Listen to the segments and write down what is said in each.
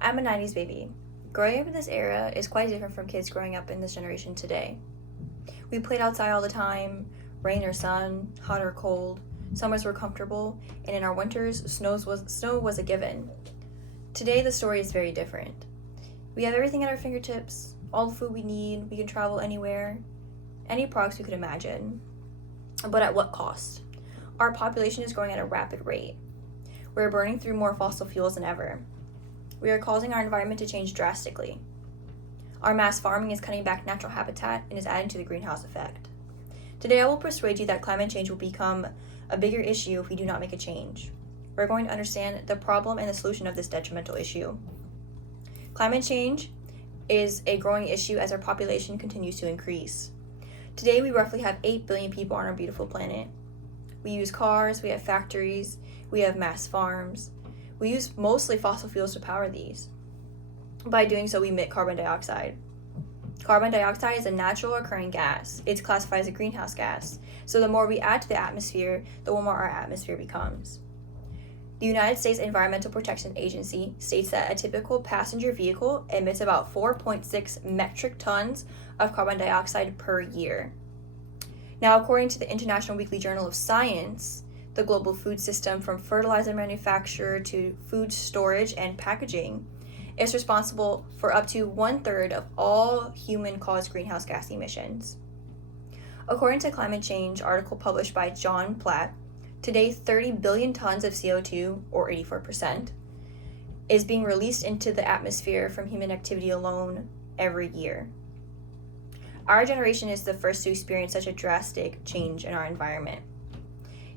I'm a 90s baby. Growing up in this era is quite different from kids growing up in this generation today. We played outside all the time, rain or sun, hot or cold. Summers were comfortable, and in our winters, snow was a given. Today, the story is very different. We have everything at our fingertips, all the food we need, we can travel anywhere, any products we could imagine. But at what cost? Our population is growing at a rapid rate. We're burning through more fossil fuels than ever. We are causing our environment to change drastically. Our mass farming is cutting back natural habitat and is adding to the greenhouse effect. Today I will persuade you that climate change will become a bigger issue if we do not make a change. We're going to understand the problem and the solution of this detrimental issue. Climate change is a growing issue as our population continues to increase. Today we roughly have 8 billion people on our beautiful planet. We use cars, we have factories, we have mass farms. We use mostly fossil fuels to power these. By doing so, we emit carbon dioxide. Carbon dioxide is a natural occurring gas. It's classified as a greenhouse gas. So the more we add to the atmosphere, the warmer our atmosphere becomes. The United States Environmental Protection Agency states that a typical passenger vehicle emits about 4.6 metric tons of carbon dioxide per year. Now, according to the International Weekly Journal of Science, the global food system, from fertilizer manufacture to food storage and packaging, is responsible for up to 1/3 of all human-caused greenhouse gas emissions. According to a climate change article published by John Platt, today 30 billion tons of CO2, or 84%, is being released into the atmosphere from human activity alone every year. Our generation is the first to experience such a drastic change in our environment.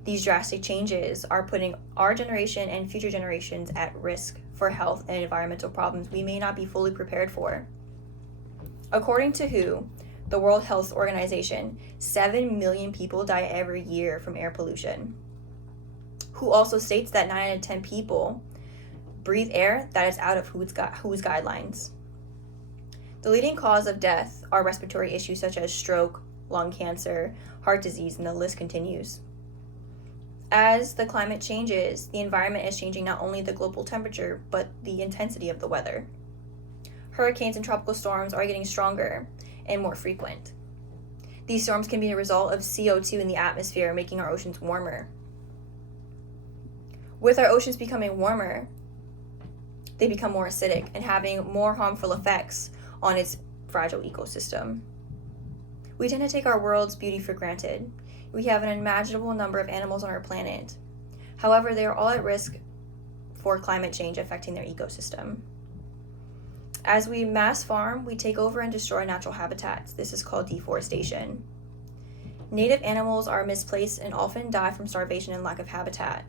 These drastic changes are putting our generation and future generations at risk for health and environmental problems we may not be fully prepared for. According to WHO, the World Health Organization, 7 million people die every year from air pollution. WHO also states that 9 out of 10 people breathe air that is out of WHO's guidelines. The leading cause of death are respiratory issues such as stroke, lung cancer, heart disease, and the list continues. As the climate changes, the environment is changing not only the global temperature, but the intensity of the weather. Hurricanes and tropical storms are getting stronger and more frequent. These storms can be a result of CO2 in the atmosphere, making our oceans warmer. With our oceans becoming warmer, they become more acidic and having more harmful effects on its fragile ecosystem. We tend to take our world's beauty for granted. We have an unimaginable number of animals on our planet. However, they are all at risk for climate change affecting their ecosystem. As we mass farm, we take over and destroy natural habitats. This is called deforestation. Native animals are misplaced and often die from starvation and lack of habitat.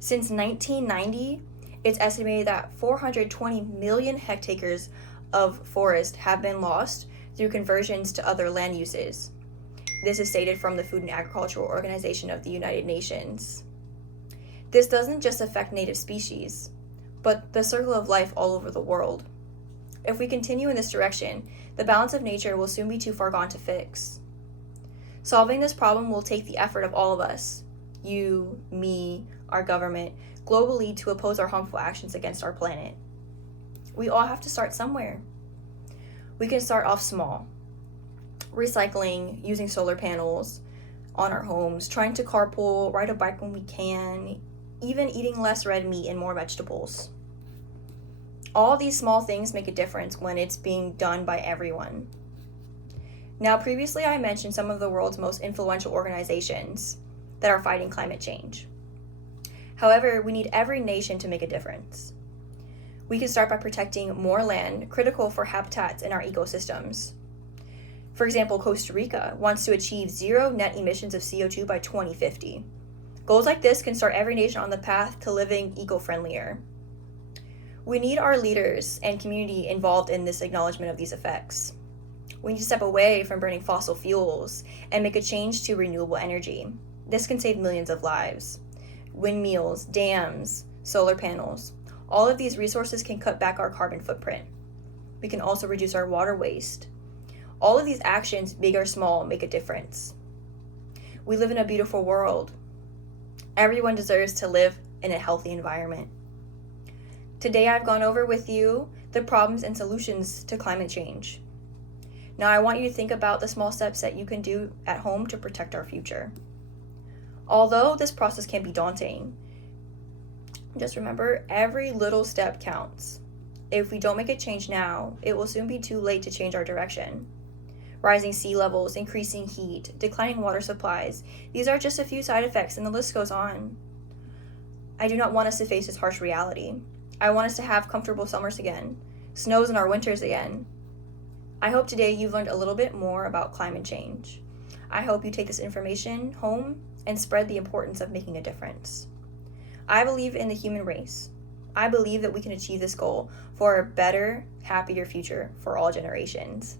Since 1990, it's estimated that 420 million hectares of forest have been lost through conversions to other land uses. This is stated from the Food and Agricultural Organization of the United Nations. This doesn't just affect native species, but the circle of life all over the world. If we continue in this direction, the balance of nature will soon be too far gone to fix. Solving this problem will take the effort of all of us, you, me, our government, globally, to oppose our harmful actions against our planet. We all have to start somewhere. We can start off small. Recycling, using solar panels on our homes, trying to carpool, ride a bike when we can, even eating less red meat and more vegetables. All these small things make a difference when it's being done by everyone. Now, previously I mentioned some of the world's most influential organizations that are fighting climate change. However, we need every nation to make a difference. We can start by protecting more land critical for habitats in our ecosystems. For example, Costa Rica wants to achieve zero net emissions of CO2 by 2050. Goals like this can start every nation on the path to living eco-friendlier. We need our leaders and community involved in this acknowledgement of these effects. We need to step away from burning fossil fuels and make a change to renewable energy. This can save millions of lives. Windmills, dams, solar panels, all of these resources can cut back our carbon footprint. We can also reduce our water waste. All of these actions, big or small, make a difference. We live in a beautiful world. Everyone deserves to live in a healthy environment. Today I've gone over with you the problems and solutions to climate change. Now I want you to think about the small steps that you can do at home to protect our future. Although this process can be daunting, just remember every little step counts. If we don't make a change now, it will soon be too late to change our direction. Rising sea levels, increasing heat, declining water supplies, these are just a few side effects and the list goes on. I do not want us to face this harsh reality. I want us to have comfortable summers again, snows in our winters again. I hope today you've learned a little bit more about climate change. I hope you take this information home and spread the importance of making a difference. I believe in the human race. I believe that we can achieve this goal for a better, happier future for all generations.